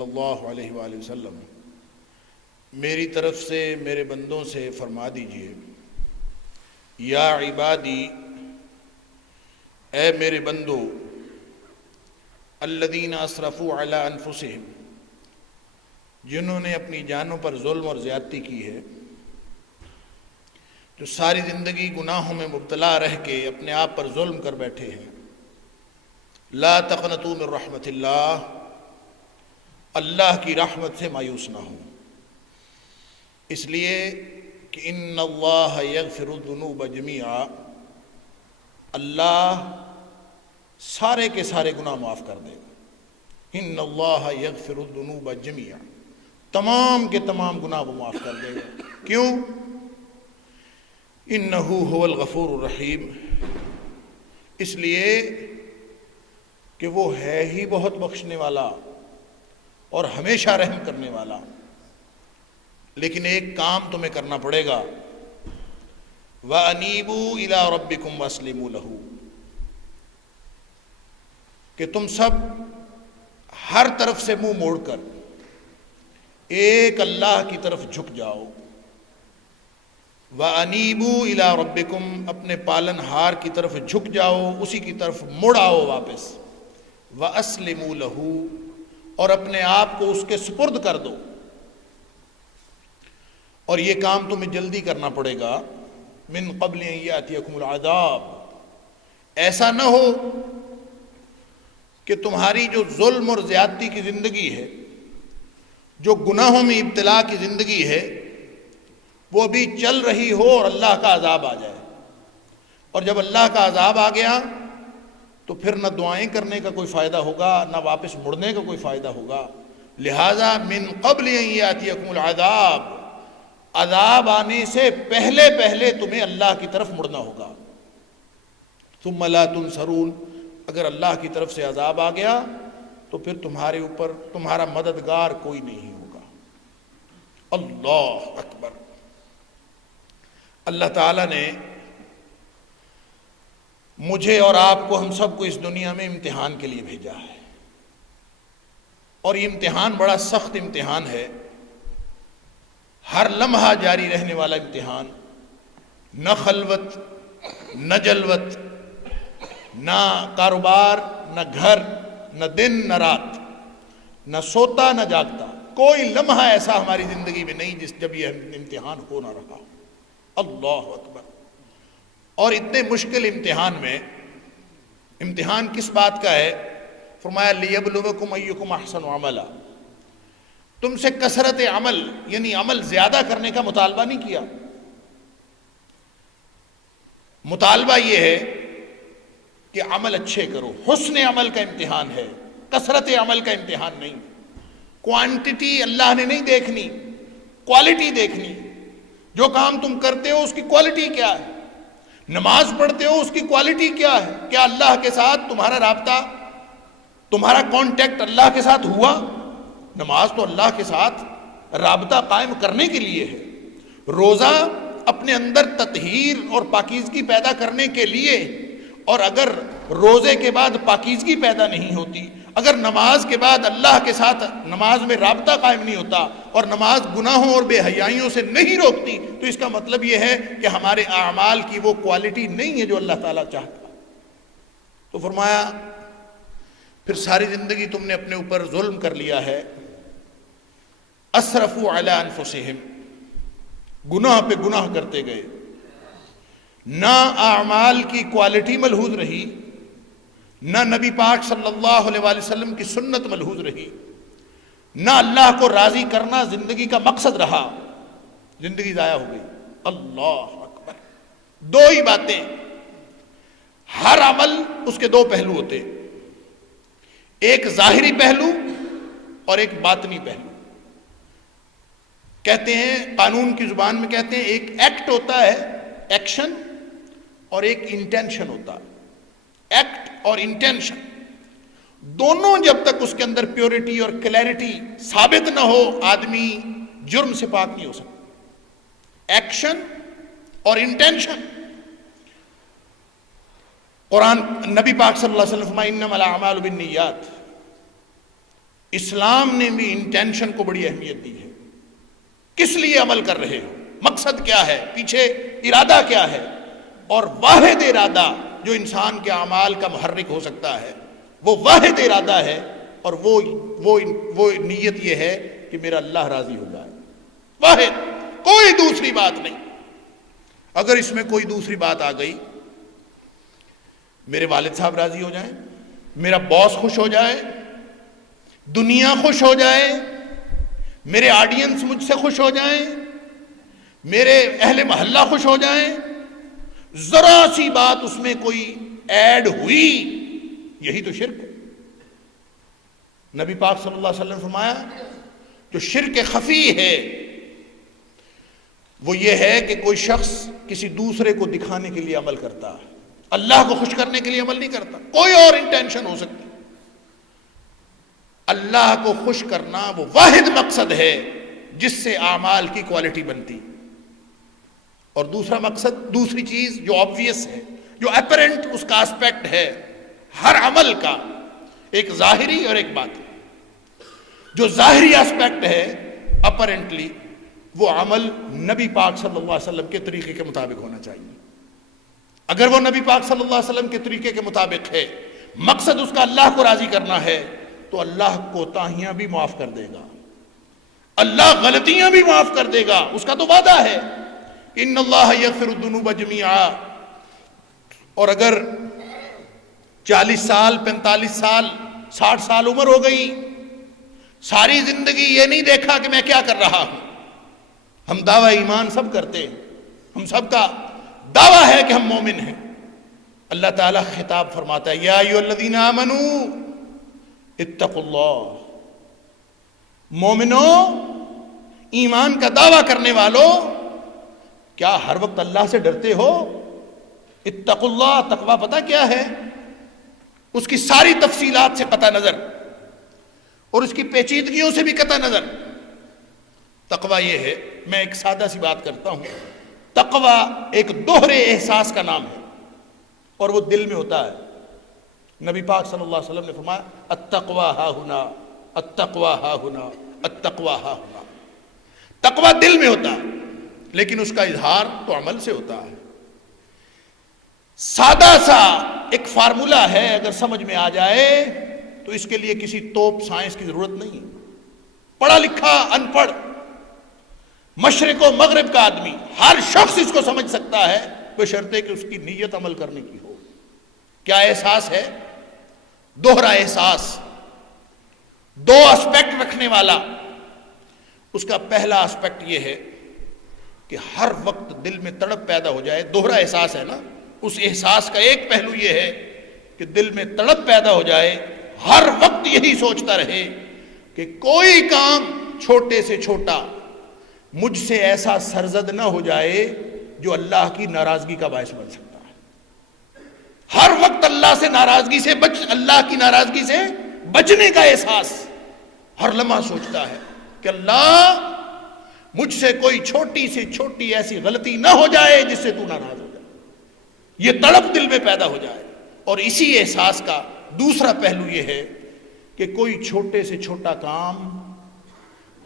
صلی اللہ علیہ وآلہ وسلم میری طرف سے میرے بندوں سے فرما دیجئے، یا عبادی، اے میرے بندو، الذین اسرفوا علی انفسہم، جنہوں نے اپنی جانوں پر ظلم اور زیادتی کی ہے، جو ساری زندگی گناہوں میں مبتلا رہ کے اپنے آپ پر ظلم کر بیٹھے ہیں، لا تقنطوا من رحمت اللہ، اللہ کی رحمت سے مایوس نہ ہوں، اس لیے کہ ان اللہ یغفر الذنوب جمیعا، اللہ سارے کے سارے گناہ معاف کر دے گا۔ ان اللہ یغفر الذنوب جمیعا، تمام کے تمام گناہ وہ معاف کر دے گا۔ کیوں؟ انہ هو الغفور الرحیم، اس لیے کہ وہ ہے ہی بہت بخشنے والا اور ہمیشہ رحم کرنے والا۔ لیکن ایک کام تمہیں کرنا پڑے گا، وَأَنِيبُوا إِلَىٰ رَبِّكُمْ وَأَسْلِمُوا لَهُ، کہ تم سب ہر طرف سے منہ موڑ کر ایک اللہ کی طرف جھک جاؤ۔ وَأَنِيبُوا إِلَىٰ رَبِّكُمْ، اپنے پالن ہار کی طرف جھک جاؤ، اسی کی طرف مڑ آؤ واپس۔ وَأَسْلِمُوا لَهُ، اور اپنے آپ کو اس کے سپرد کر دو۔ اور یہ کام تمہیں جلدی کرنا پڑے گا، من قبل ان یاتیکم العذاب، ایسا نہ ہو کہ تمہاری جو ظلم اور زیادتی کی زندگی ہے، جو گناہوں میں ابتلا کی زندگی ہے، وہ ابھی چل رہی ہو اور اللہ کا عذاب آ جائے۔ اور جب اللہ کا عذاب آ گیا تو پھر نہ دعائیں کرنے کا کوئی فائدہ ہوگا، نہ واپس مڑنے کا کوئی فائدہ ہوگا۔ لہٰذا من قبل ان یاتیکم العذاب، عذاب آنے سے پہلے پہلے تمہیں اللہ کی طرف مڑنا ہوگا۔ ثم لا تنصرون، اگر اللہ کی طرف سے عذاب آ گیا تو پھر تمہارے اوپر تمہارا مددگار کوئی نہیں ہوگا۔ اللہ اکبر۔ اللہ تعالیٰ نے مجھے اور آپ کو، ہم سب کو اس دنیا میں امتحان کے لیے بھیجا ہے، اور یہ امتحان بڑا سخت امتحان ہے، ہر لمحہ جاری رہنے والا امتحان، نہ خلوت، نہ جلوت، نہ کاروبار، نہ گھر، نہ دن نہ رات، نہ سوتا نہ جاگتا، کوئی لمحہ ایسا ہماری زندگی میں نہیں جب یہ امتحان ہو نہ رہا۔ اللہ اکبر۔ اور اتنے مشکل امتحان میں، امتحان کس بات کا ہے؟ فرمایا لیبلوکم ایکم احسن عملا، تم سے کثرت عمل یعنی عمل زیادہ کرنے کا مطالبہ نہیں کیا، مطالبہ یہ ہے کہ عمل اچھے کرو، حسن عمل کا امتحان ہے، کثرت عمل کا امتحان نہیں۔ کوانٹٹی اللہ نے نہیں دیکھنی، کوالٹی دیکھنی۔ جو کام تم کرتے ہو اس کی کوالٹی کیا ہے؟ نماز پڑھتے ہو اس کی کوالٹی کیا ہے؟ کیا اللہ کے ساتھ تمہارا رابطہ، تمہارا کانٹیکٹ اللہ کے ساتھ ہوا؟ نماز تو اللہ کے ساتھ رابطہ قائم کرنے کے لیے ہے، روزہ اپنے اندر تطہیر اور پاکیزگی پیدا کرنے کے لیے، اور اگر روزے کے بعد پاکیزگی پیدا نہیں ہوتی، اگر نماز کے بعد اللہ کے ساتھ نماز میں رابطہ قائم نہیں ہوتا، اور نماز گناہوں اور بے حیائیوں سے نہیں روکتی، تو اس کا مطلب یہ ہے کہ ہمارے اعمال کی وہ کوالٹی نہیں ہے جو اللہ تعالیٰ چاہتا۔ تو فرمایا پھر ساری زندگی تم نے اپنے اوپر ظلم کر لیا ہے، اسرفوا علی انفسہم، گناہ پہ گناہ کرتے گئے، نہ اعمال کی کوالٹی ملحوظ رہی، نہ نبی پاک صلی اللہ علیہ وآلہ وسلم کی سنت ملحوظ رہی، نہ اللہ کو راضی کرنا زندگی کا مقصد رہا، زندگی ضائع ہو گئی۔ اللہ اکبر۔ دو ہی باتیں، ہر عمل اس کے دو پہلو ہوتے، ایک ظاہری پہلو اور ایک باطنی پہلو۔ کہتے ہیں، قانون کی زبان میں کہتے ہیں، ایک ایکٹ ہوتا ہے ایکشن، اور ایک انٹینشن ہوتا ہے۔ ایکٹ اور انٹینشن دونوں جب تک اس کے اندر پیورٹی اور کلیئرٹی ثابت نہ ہو، آدمی جرم سے پاک نہیں ہو سکتا۔ ایکشن اور انٹینشن، قرآن، نبی پاک صلی اللہ علیہ وسلم فرمایا انما الاعمال بالنیات، اسلام نے بھی انٹینشن کو بڑی اہمیت دی ہے. کس لیے عمل کر رہے ہو, مقصد کیا ہے, پیچھے ارادہ کیا ہے. اور واحد ارادہ جو انسان کے اعمال کا محرک ہو سکتا ہے وہ واحد ارادہ ہے, اور وہ نیت یہ ہے کہ میرا اللہ راضی ہو جائے. واحد, کوئی دوسری بات نہیں. اگر اس میں کوئی دوسری بات آ گئی, میرے والد صاحب راضی ہو جائیں, میرا باس خوش ہو جائے, دنیا خوش ہو جائے, میرے آڈینس مجھ سے خوش ہو جائیں, میرے اہل محلہ خوش ہو جائیں, ذرا سی بات اس میں کوئی ایڈ ہوئی, یہی تو شرک ہے. نبی پاک صلی اللہ علیہ وسلم نے فرمایا جو شرک خفی ہے وہ یہ ہے کہ کوئی شخص کسی دوسرے کو دکھانے کے لیے عمل کرتا ہے, اللہ کو خوش کرنے کے لیے عمل نہیں کرتا. کوئی اور انٹینشن ہو سکتی. اللہ کو خوش کرنا وہ واحد مقصد ہے جس سے اعمال کی کوالٹی بنتی. اور دوسرا مقصد, دوسری چیز جو آبویس ہے, جو اپیرنٹ اس کا اسپیکٹ ہے ہر عمل کا, ایک ظاہری اور ایک باطنی. جو ظاہری اسپیکٹ ہے اپیرنٹلی وہ عمل نبی پاک صلی اللہ علیہ وسلم کے طریقے کے مطابق ہونا چاہیے. اگر وہ نبی پاک صلی اللہ علیہ وسلم کے طریقے کے مطابق ہے, مقصد اس کا اللہ کو راضی کرنا ہے, تو اللہ کوتاہیاں بھی معاف کر دے گا, اللہ غلطیاں بھی معاف کر دے گا. اس کا تو وعدہ ہے ان اللہ یغفر الذنوب جميعا. اور اگر 40 سال 45 سال 60 سال عمر ہو گئی, ساری زندگی یہ نہیں دیکھا کہ میں کیا کر رہا ہوں. ہم دعویٰ ایمان سب کرتے ہیں, ہم سب کا دعویٰ ہے کہ ہم مومن ہیں. اللہ تعالیٰ خطاب فرماتا ہے یا ایھا الذین آمنوا اتقوا اللہ. مومنوں, ایمان کا دعویٰ کرنے والوں, کیا ہر وقت اللہ سے ڈرتے ہو؟ اتقوا اللہ, تقویٰ پتہ کیا ہے؟ اس کی ساری تفصیلات سے قطع نظر اور اس کی پیچیدگیوں سے بھی قطع نظر. تقویٰ یہ ہے, میں ایک سادہ سی بات کرتا ہوں, تقویٰ ایک دوہرے احساس کا نام ہے اور وہ دل میں ہوتا ہے. نبی پاک صلی اللہ علیہ وسلم نے فرمایا التقویٰ ہا ہنا, التقویٰ ہا ہنا, التقویٰ ہا ہنا. تقویٰ دل میں ہوتا ہے لیکن اس کا اظہار تو عمل سے ہوتا ہے. سادہ سا ایک فارمولا ہے, اگر سمجھ میں آ جائے تو اس کے لیے کسی توپ سائنس کی ضرورت نہیں. پڑھا لکھا ان پڑھ, مشرق و مغرب کا آدمی, ہر شخص اس کو سمجھ سکتا ہے بشرطے کہ اس کی نیت عمل کرنے کی ہو. کیا احساس ہے؟ دوہرا احساس, دو اسپیکٹ رکھنے والا. اس کا پہلا اسپیکٹ یہ ہے کہ ہر وقت دل میں تڑپ پیدا ہو جائے. دوہرا احساس ہے نا, اس احساس کا ایک پہلو یہ ہے کہ دل میں تڑپ پیدا ہو جائے, ہر وقت یہی سوچتا رہے کہ کوئی کام چھوٹے سے چھوٹا مجھ سے ایسا سرزد نہ ہو جائے جو اللہ کی ناراضگی کا باعث بن سکتا ہے. ہر وقت اللہ سے ناراضگی سے اللہ کی ناراضگی سے بچنے کا احساس ہر لمحہ سوچتا ہے کہ اللہ مجھ سے کوئی چھوٹی سے چھوٹی ایسی غلطی نہ ہو جائے جس سے تو ناراض ہو جائے. یہ تڑپ دل میں پیدا ہو جائے. اور اسی احساس کا دوسرا پہلو یہ ہے کہ کوئی چھوٹے سے چھوٹا کام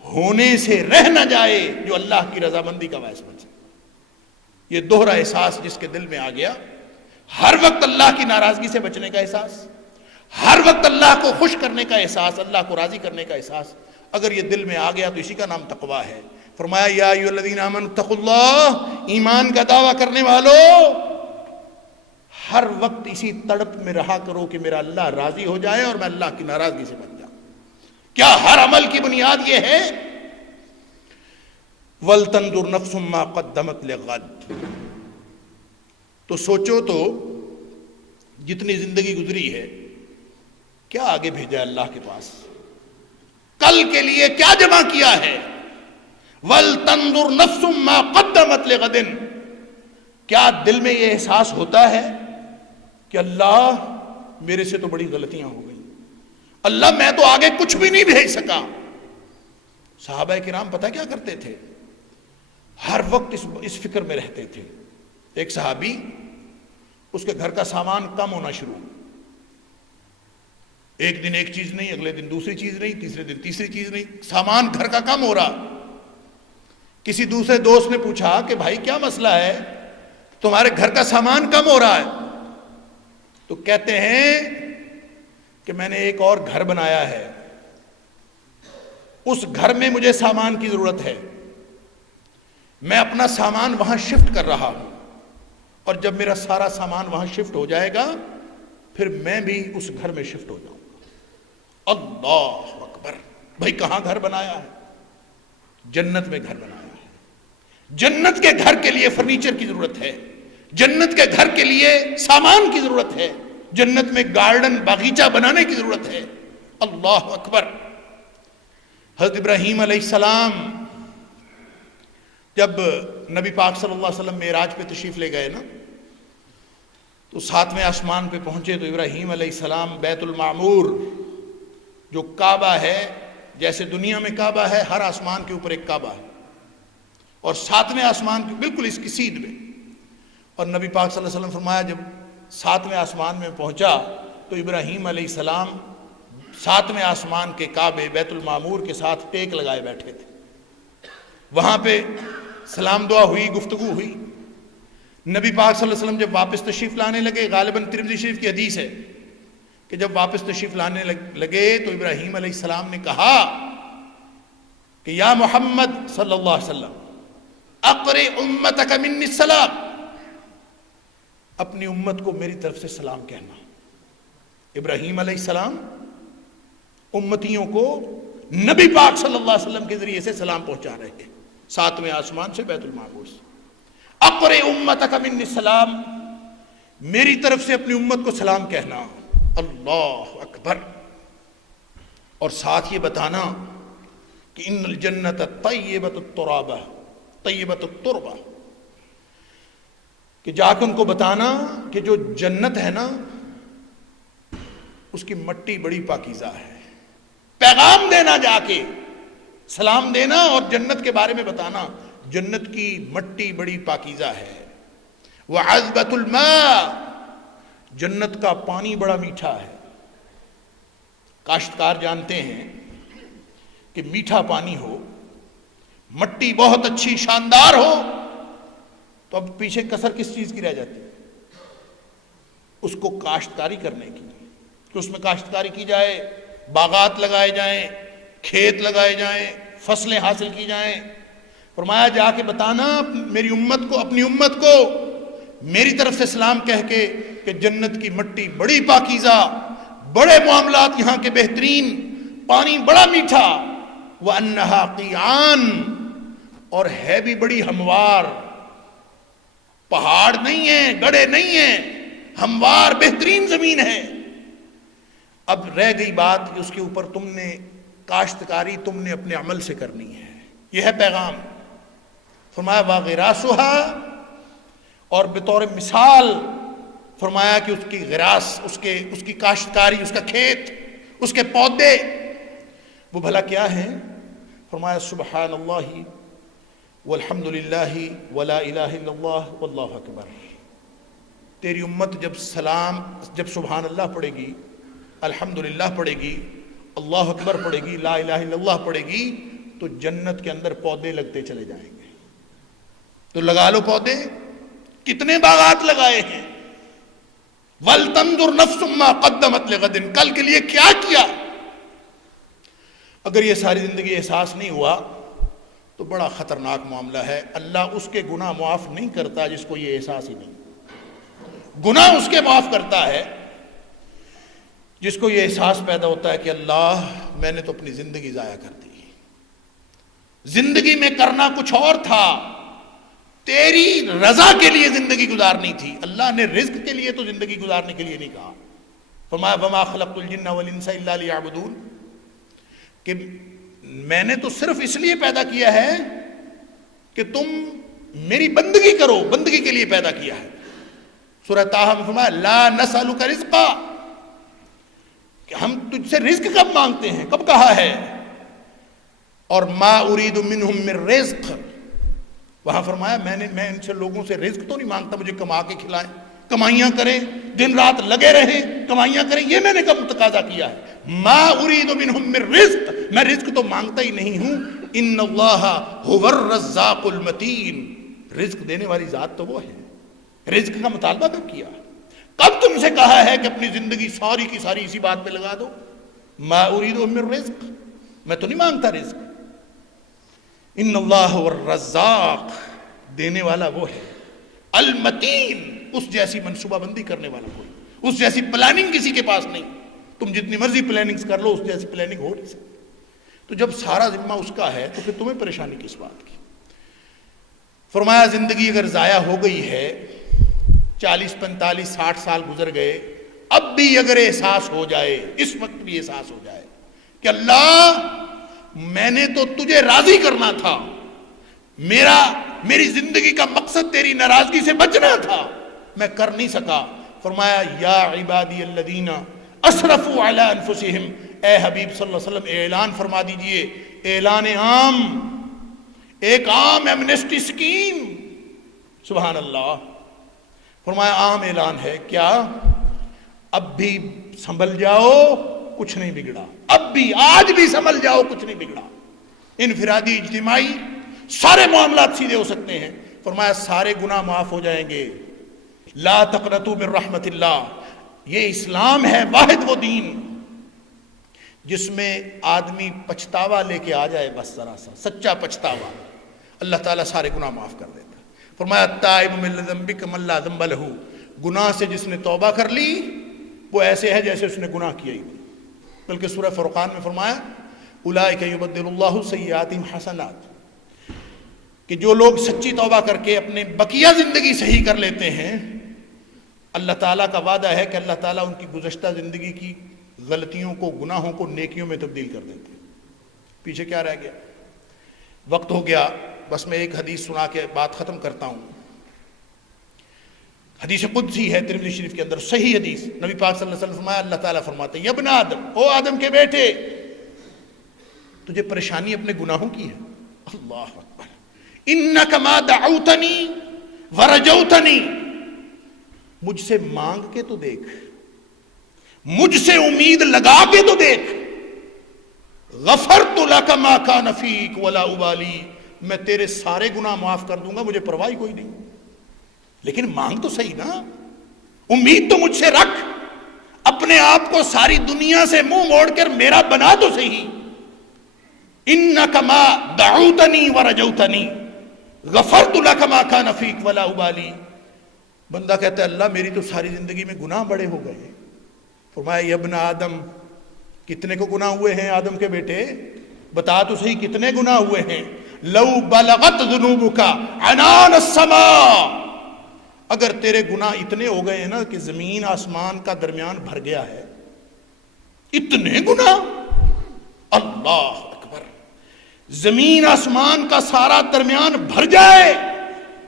ہونے سے رہ نہ جائے جو اللہ کی رضامندی کا باعث بن سکتا. یہ دوہرا احساس جس کے دل میں آ گیا, ہر وقت اللہ کی ناراضگی سے بچنے کا احساس, ہر وقت اللہ کو خوش کرنے کا احساس, اللہ کو راضی کرنے کا احساس, اگر یہ دل میں آ گیا تو اسی کا نام تقویٰ ہے. فرمایا یا ایھا الذین آمنوا اتقوا اللہ, ایمان کا دعویٰ کرنے والوں ہر وقت اسی تڑپ میں رہا کرو کہ میرا اللہ راضی ہو جائے اور میں اللہ کی ناراضگی سے بچ جاؤں. کیا ہر عمل کی بنیاد یہ ہے وَلْتَنْظُرْ نَفْسٌ مَّا قَدَّمَتْ لِغَدٍ. تو سوچو تو جتنی زندگی گزری ہے کیا آگے بھیجا ہے اللہ کے پاس, کل کے لیے کیا جمع کیا ہے. وَلْتَنْظُرْ نَفْسٌ مَّا قَدَّمَتْ لِغَدٍ. کیا دل میں یہ احساس ہوتا ہے کہ اللہ میرے سے تو بڑی غلطیاں ہو گئی, اللہ میں تو آگے کچھ بھی نہیں بھیج سکا. صحابہ کرام پتہ کیا کرتے تھے, ہر وقت اس فکر میں رہتے تھے. ایک صحابی, اس کے گھر کا سامان کم ہونا شروع, ایک دن ایک چیز نہیں، اگلے دن دوسری چیز نہیں، تیسرے دن تیسری چیز نہیں، سامان گھر کا کم ہو رہا۔ کسی دوسرے دوست نے پوچھا کہ بھائی کیا مسئلہ ہے، تمہارے گھر کا سامان کم ہو رہا ہے؟ تو کہتے ہیں کہ میں نے ایک اور گھر بنایا ہے، اس گھر میں مجھے سامان کی ضرورت ہے، میں اپنا سامان وہاں شفٹ کر رہا ہوں، اور جب میرا سارا سامان وہاں شفٹ ہو جائے گا پھر میں بھی اس گھر میں شفٹ ہو جاؤں گا۔ اللہ اکبر! بھائی کہاں گھر بنایا ہے؟ جنت میں گھر بنایا ہے۔ جنت کے گھر کے لیے فرنیچر کی ضرورت ہے، جنت کے گھر کے لیے سامان کی ضرورت ہے، جنت میں گارڈن باغیچہ بنانے کی ضرورت ہے۔ اللہ اکبر! حضرت ابراہیم علیہ السلام جب نبی پاک صلی اللہ علیہ وسلم معراج پہ تشریف لے گئے نا، تو 7ویں آسمان پہ پہنچے تو ابراہیم علیہ السلام بیت المعمور جو کعبہ ہے، جیسے دنیا میں کعبہ ہے، ہر آسمان کے اوپر ایک کعبہ ہے، اور 7ویں آسمان کے بالکل اس کی سیدھ میں، اور نبی پاک صلی اللہ علیہ وسلم فرمایا جب 7ویں آسمان میں پہنچا تو ابراہیم علیہ السلام 7ویں آسمان کے کعبے بیت المعمور کے ساتھ ٹیک لگائے بیٹھے تھے۔ وہاں پہ سلام دعا ہوئی، گفتگو ہوئی۔ نبی پاک صلی اللہ علیہ وسلم جب واپس تشریف لانے لگے، غالباً ترمذی شریف کی حدیث ہے کہ جب واپس تشریف لانے لگے تو ابراہیم علیہ السلام نے کہا کہ یا محمد صلی اللہ علیہ وسلم اقرئ امتک منی السلام، اپنی امت کو میری طرف سے سلام کہنا۔ ابراہیم علیہ السلام امتیوں کو نبی پاک صلی اللہ علیہ وسلم کے ذریعے سے سلام پہنچا رہے ہیں 7ویں آسمان سے، بیت المعمور سے۔ اقرئ امتک منی السلام، میری طرف سے اپنی امت کو سلام کہنا۔ اللہ اکبر! اور ساتھ یہ بتانا کہ ان الجنت طیبۃ الترابہ، طیبۃ التربہ، کہ جا کے ان کو بتانا کہ جو جنت ہے نا اس کی مٹی بڑی پاکیزہ ہے۔ پیغام دینا، جا کے سلام دینا اور جنت کے بارے میں بتانا، جنت کی مٹی بڑی پاکیزہ ہے۔ وعذبۃ الماء، جنت کا پانی بڑا میٹھا ہے۔ کاشتکار جانتے ہیں کہ میٹھا پانی ہو، مٹی بہت اچھی شاندار ہو تو اب پیچھے کسر کس چیز کی رہ جاتی ہے؟ اس کو کاشتکاری کرنے کی، کہ اس میں کاشتکاری کی جائے، باغات لگائے جائیں، کھیت لگائے جائیں، فصلیں حاصل کی جائیں۔ فرمایا جا کے بتانا میری امت کو، اپنی امت کو میری طرف سے سلام کہہ کے کہ جنت کی مٹی بڑی پاکیزہ، بڑے معاملات یہاں کے بہترین، پانی بڑا میٹھا، وَأَنَّهَا قِيعان، اور ہے بھی بڑی ہموار، پہاڑ نہیں ہیں، گڑھے نہیں ہیں، ہموار بہترین زمین ہے۔ اب رہ گئی بات کہ اس کے اوپر تم نے کاشتکاری تم نے اپنے عمل سے کرنی ہے۔ یہ ہے پیغام۔ فرمایا وَغِرَاسُهَا، اور بطور مثال فرمایا کہ اس کی غراس، اس کی کاشتکاری، اس کا کھیت، اس کے پودے وہ بھلا کیا ہے؟ فرمایا سبحان اللہ والحمد للہ ولا الہ الا اللہ واللہ اکبر۔ تیری امت جب سبحان اللہ پڑھے گی، الحمدللہ پڑھے گی، اللہ اکبر پڑھے گی، لا الہ الا اللہ پڑھے گی، تو جنت کے اندر پودے لگتے چلے جائیں گے۔ تو لگا لو پودے، کتنے باغات لگائے ہیں۔ وَلْتَنْظُرْ نَفْسٌ مَّا قَدَّمَتْ لِغَدٍ، کل کے لیے کیا کیا۔ اگر یہ ساری زندگی احساس نہیں ہوا تو بڑا خطرناک معاملہ ہے۔ اللہ اس کے گناہ معاف نہیں کرتا جس کو یہ احساس ہی نہیں۔ گناہ اس کے معاف کرتا ہے جس کو یہ احساس پیدا ہوتا ہے کہ اللہ میں نے تو اپنی زندگی ضائع کر دی، زندگی میں کرنا کچھ اور تھا، تیری رضا کے لیے زندگی گزارنی تھی۔ اللہ نے رزق کے لیے تو زندگی گزارنے کے لیے نہیں کہا۔ فرمایا وما خلقت الجن والانس الا لیعبدون، کہ میں نے تو صرف اس لیے پیدا کیا ہے کہ تم میری بندگی کرو، بندگی کے لیے پیدا کیا ہے۔ سورہ طٰہٰ میں فرمایا لا نسألک رزقا، کہ ہم تجھ سے رزق کب مانگتے ہیں، کب کہا ہے؟ اور ما ارید منہم من رزق، وہاں فرمایا میں ان سے لوگوں سے رزق تو نہیں مانگتا مجھے کما کے کھلائیں، کمائیاں کریں، دن رات لگے رہیں، کمائیاں کریں، یہ میں نے کب تقاضا کیا ہے؟ ما اريد منهم من رزق، میں رزق تو مانگتا ہی نہیں ہوں، ان اللہ هو الرزاق المتین، رزق دینے والی ذات تو وہ ہے۔ رزق کا مطالبہ کب کیا؟ کب تم سے کہا ہے کہ اپنی زندگی ساری کی ساری اسی بات پہ لگا دو؟ ما اريد من رزق، میں تو نہیں مانگتا رزق۔ ان اللہ هو الرزاق، دینے والا وہ ہے، المتین، اس جیسی منصوبہ بندی کرنے والا کوئی، اس جیسی پلاننگ کسی کے پاس نہیں۔ تم جتنی مرضی پلاننگز کر لو، اس جیسی پلاننگ ہو نہیں سکتی۔ تو جب سارا ذمہ اس کا ہے تو پھر تمہیں پریشانی کس بات کی؟ فرمایا زندگی اگر ضائع ہو گئی ہے، 40 45 60 سال گزر گئے، اب بھی اگر احساس ہو جائے، اس وقت بھی احساس ہو جائے کہ اللہ میں نے تو تجھے راضی کرنا تھا، میری زندگی کا مقصد تیری ناراضگی سے بچنا تھا، میں کر نہیں سکا۔ فرمایا یا عبادی الذین اسرفوا علی انفسہم، اے حبیب صلی اللہ علیہ وسلم اعلان فرما دیجئے، اعلان عام، ایک عام ایمنسٹی سکیم، سبحان اللہ۔ فرمایا عام اعلان ہے، کیا؟ اب بھی سنبھل جاؤ، کچھ نہیں بگڑا، اب بھی آج بھی سنبھل جاؤ، کچھ نہیں بگڑا۔ انفرادی اجتماعی سارے معاملات سیدھے ہو سکتے ہیں۔ فرمایا سارے گناہ معاف ہو جائیں گے، لا تقنطوا من رحمت اللہ۔ یہ اسلام ہے واحد وہ دین جس میں آدمی پچھتاوا لے کے آ جائے، بس ذرا سا سچا پچھتاوا، اللہ تعالیٰ سارے گناہ معاف کر دیتا۔ فرمایا التائب من ذنب کمن لا ذنب لہ، گناہ سے جس نے توبہ کر لی وہ ایسے ہے جیسے اس نے گناہ کیا ہی نہیں۔ بلکہ سورہ فرقان میں فرمایا اولئک یبدل اللہ سیئاتہم حسنات، کہ جو لوگ سچی توبہ کر کے اپنے بقیہ زندگی صحیح کر لیتے ہیں، اللہ تعالیٰ کا وعدہ ہے کہ اللہ تعالیٰ ان کی گزشتہ زندگی کی غلطیوں کو، گناہوں کو نیکیوں میں تبدیل کر دیتے ہیں۔ پیچھے کیا رہ گیا؟ وقت ہو گیا، بس میں ایک حدیث سنا کے بات ختم کرتا ہوں۔ حدیث قدسی ہے ترمذی شریف کے اندر، صحیح حدیث، نبی پاک صلی اللہ علیہ وسلم فرمایا، اللہ تعالیٰ فرماتے ہیں یا ابن آدم، او آدم کے بیٹے، تجھے پریشانی اپنے گناہوں کی ہے؟ اللہ اکبر، انک ما دعوتنی ورجوتنی، مجھ سے مانگ کے تو دیکھ، مجھ سے امید لگا کے تو دیکھ، غفرت لک ما کان فیک ولا ابالی، میں تیرے سارے گناہ معاف کر دوں گا، مجھے پرواہ کوئی نہیں، لیکن مانگ تو صحیح نا، امید تو مجھ سے رکھ، اپنے آپ کو ساری دنیا سے منہ موڑ کر میرا بنا تو صحیح۔ انک ما دعوتنی ورجوتنی غفرت لک ما کان فیک ولا ابالی۔ بندہ کہتا ہے اللہ میری تو ساری زندگی میں گناہ بڑے ہو گئے۔ فرمایا یا ابن آدم، کتنے کو گناہ ہوئے ہیں آدم کے بیٹے؟ بتا تو صحیح کتنے گناہ ہوئے ہیں؟ لو بلغت ذنوبک عنان السماء، اگر تیرے گناہ اتنے ہو گئے ہیں نا کہ زمین آسمان کا درمیان بھر گیا ہے، اتنے گناہ، اللہ اکبر، زمین آسمان کا سارا درمیان بھر جائے،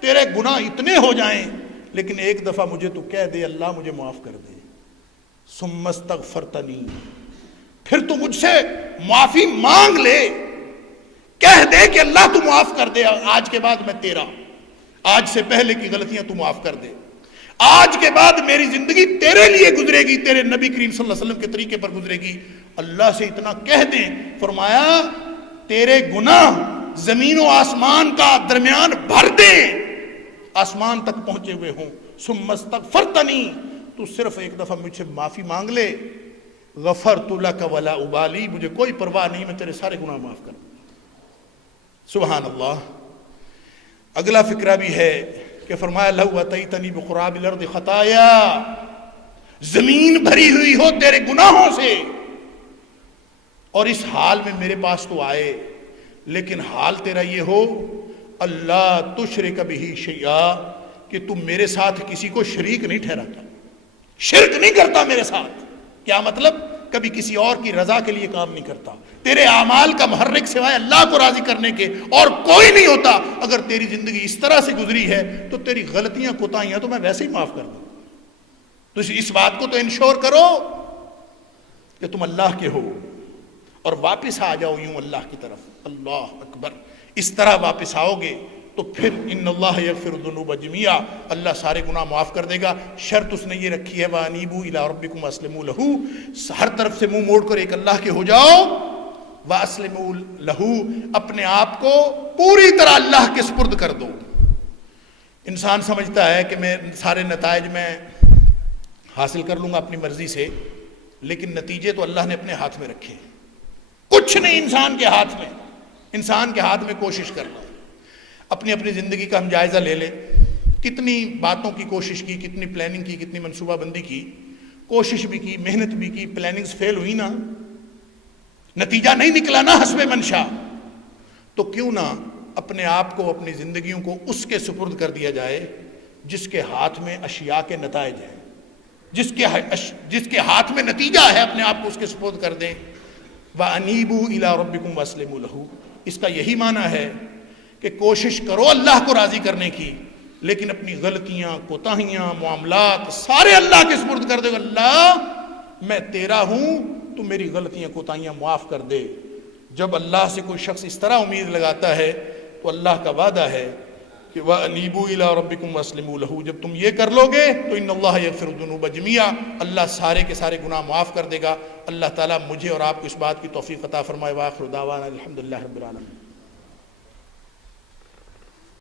تیرے گناہ اتنے ہو جائیں، لیکن ایک دفعہ مجھے تو کہہ دے اللہ مجھے معاف کر دے، ثم استغفرتنی، پھر تو مجھ سے معافی مانگ لے، کہہ دے کہ اللہ تو معاف کر دے، آج کے بعد میں تیرا، آج سے پہلے کی غلطیاں تو معاف کر دے، آج کے بعد میری زندگی تیرے لیے گزرے گی، تیرے نبی کریم صلی اللہ علیہ وسلم کے طریقے پر گزرے گی، اللہ سے اتنا کہہ دیں۔ فرمایا تیرے گناہ زمین و آسمان کا درمیان بھر دیں، آسمان تک پہنچے ہوئے ہوں، ثم استغفرتنی، تو صرف ایک دفعہ مجھ سے معافی مانگ لے، غفرت لک ولا ابالی، مجھے کوئی پرواہ نہیں، میں تیرے سارے گناہ معاف کر دوں۔ سبحان اللہ۔ اگلا فقرہ بھی ہے کہ فرمایا لو اتیتنی بقراب الارض خطایا، زمین بھری ہوئی ہو تیرے گناہوں سے اور اس حال میں میرے پاس تو آئے، لیکن حال تیرا یہ ہو اللہ تشرک بہ شیئا، کہ تم میرے ساتھ کسی کو شریک نہیں ٹھہراتا، شرک نہیں کرتا میرے ساتھ۔ کیا مطلب؟ کبھی کسی اور کی رضا کے لیے کام نہیں کرتا، تیرے اعمال کا محرک سوائے اللہ کو راضی کرنے کے اور کوئی نہیں ہوتا۔ اگر تیری زندگی اس طرح سے گزری ہے تو تیری غلطیاں کوتاہیاں تو میں ویسے ہی معاف کر دوں۔ تو اس بات کو تو انشور کرو کہ تم اللہ کے ہو اور واپس آ جاؤ یوں اللہ کی طرف۔ اللہ اکبر، اس طرح واپس آؤ گے تو پھر ان اللہ یغفر الذنوب جميعا، اللہ سارے گناہ معاف کر دے گا۔ شرط اس نے یہ رکھی ہے وَأَنِيبُوا إِلَىٰ رَبِّكُمْ وَأَسْلِمُوا لَهُ، ہر طرف سے منہ موڑ کر ایک اللہ کے ہو جاؤ، وَأَسْلِمُوا لَهُ، اپنے آپ کو پوری طرح اللہ کے سپرد کر دو۔ انسان سمجھتا ہے کہ میں سارے نتائج میں حاصل کر لوں گا اپنی مرضی سے، لیکن نتیجے تو اللہ نے اپنے ہاتھ میں رکھے، کچھ نہیں انسان کے ہاتھ میں۔ انسان کے ہاتھ میں کوشش کرنا۔ اپنی زندگی کا ہم جائزہ لے لیں، کتنی باتوں کی کوشش کی، کتنی پلاننگ کی، کتنی منصوبہ بندی کی، کوشش بھی کی، محنت بھی کی، پلاننگز فیل ہوئی نا، نتیجہ نہیں نکلا نا حسب منشا، تو کیوں نہ اپنے آپ کو، اپنی زندگیوں کو اس کے سپرد کر دیا جائے جس کے ہاتھ میں اشیاء کے نتائج ہیں، جس کے ہاتھ میں نتیجہ ہے، اپنے آپ کو اس کے سپرد کر دیں۔ وَأَنِيبُوا إِلَىٰ رَبِّكُمْ وَأَسْلِمُوا لَهُ، اس کا یہی معنی ہے کہ کوشش کرو اللہ کو راضی کرنے کی، لیکن اپنی غلطیاں، کوتاہیاں، معاملات سارے اللہ کے سپرد کر دو۔ اللہ میں تیرا ہوں، تو میری غلطیاں، کوتاہیاں معاف کر دے۔ جب اللہ سے کوئی شخص اس طرح امید لگاتا ہے تو اللہ کا وعدہ ہے کہ وَأَنِيبُوا إِلَىٰ رَبِّكُمْ وَأَسْلِمُوا لَهُ، جب تم یہ کر لو گے تو ان اللہ یغفر الذنوب جميعا، اللہ سارے کے سارے گناہ معاف کر دے گا۔ اللہ تعالیٰ مجھے اور آپ کو اس بات کی توفیق عطا فرمائے۔ وآخر دعوانا الحمدللہ رب العالمین۔